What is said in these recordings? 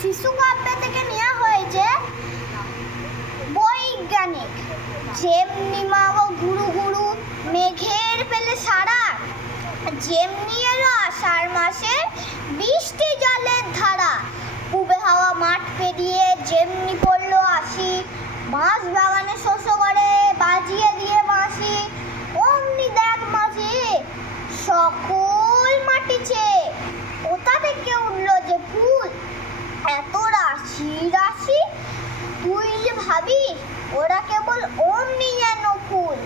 শিশু কাব্য থেকে নেওয়া হয়েছে। বৈজ্ঞানিক যেমনি মাগো গুরু গুরু মেঘের পেলে সারা, যেমনি এলো আষাঢ় মাসের বৃষ্টি জলের ধারা। পুবে হাওয়া মাঠ পেরিয়ে যেমনি পড়লো আসি, বাঁশ বাগানে শস্য করে বাজিয়ে দিয়ে বাঁশি। অমনি দেখ মাঝি সকল মাটিছে, কোথা থেকে উঠলো যে ফুল এত রাশি রাশি। তুই যে ভাবিস ওরা কেবল অমনি যেন ফুল।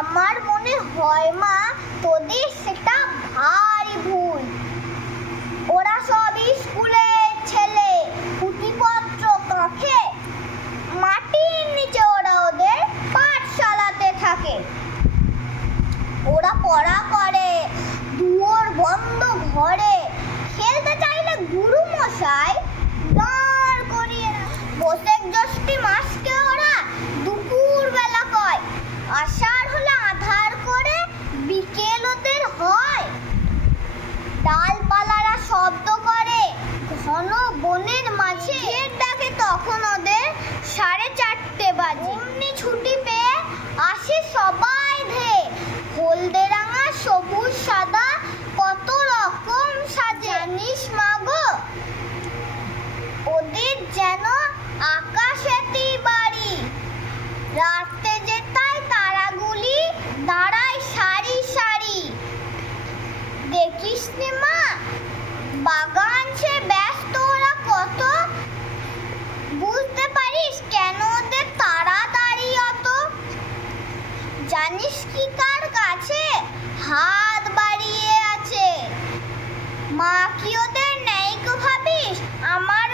আমার মনে হয় মা তোদের সেটা ভারী ভুল। ওরা সব স্কুলের ছেলে, পুঁথিপত্র কাঁখে, মাটির নিচে ওরা ওদের পাঠশালাতে থাকে। ওরা পড়া করে দুয়ার বন্ধ ঘরে, খেলতে চাইলে গুরু মশাই দাঁড় করিয়ে বসে জ্যৈষ্ঠী মাসকে ওরা দুপুর বেলা কয়। আষাঢ় হলে আধার করে বিকেল ওদের হয়। ডালপালারা শব্দ করে ঘন বনের মাঝে, ডাকে তখন ওদের 4:30 বাজে। অমনি ছুটি পেয়ে আসে সবাই ধেয়ে, হলদে রাঙা সবুজ সাদা কত রকম সাজে। জানিস মাগো ওদের যেন আকাশেতেই বাড়ি। রাতে যেতায় তারাগুলি দাঁড়ায় সারি সারি। দেখিস নে মা বাগান সে ব্যস্ত ওরা কত, বুঝতে পারিস কেন ওদের তাড়াতাড়ি অত। জানিস কি কার কাছে হাত বাড়িয়ে আছে, মা কি ওদের নেই কো ভাবিস? আমার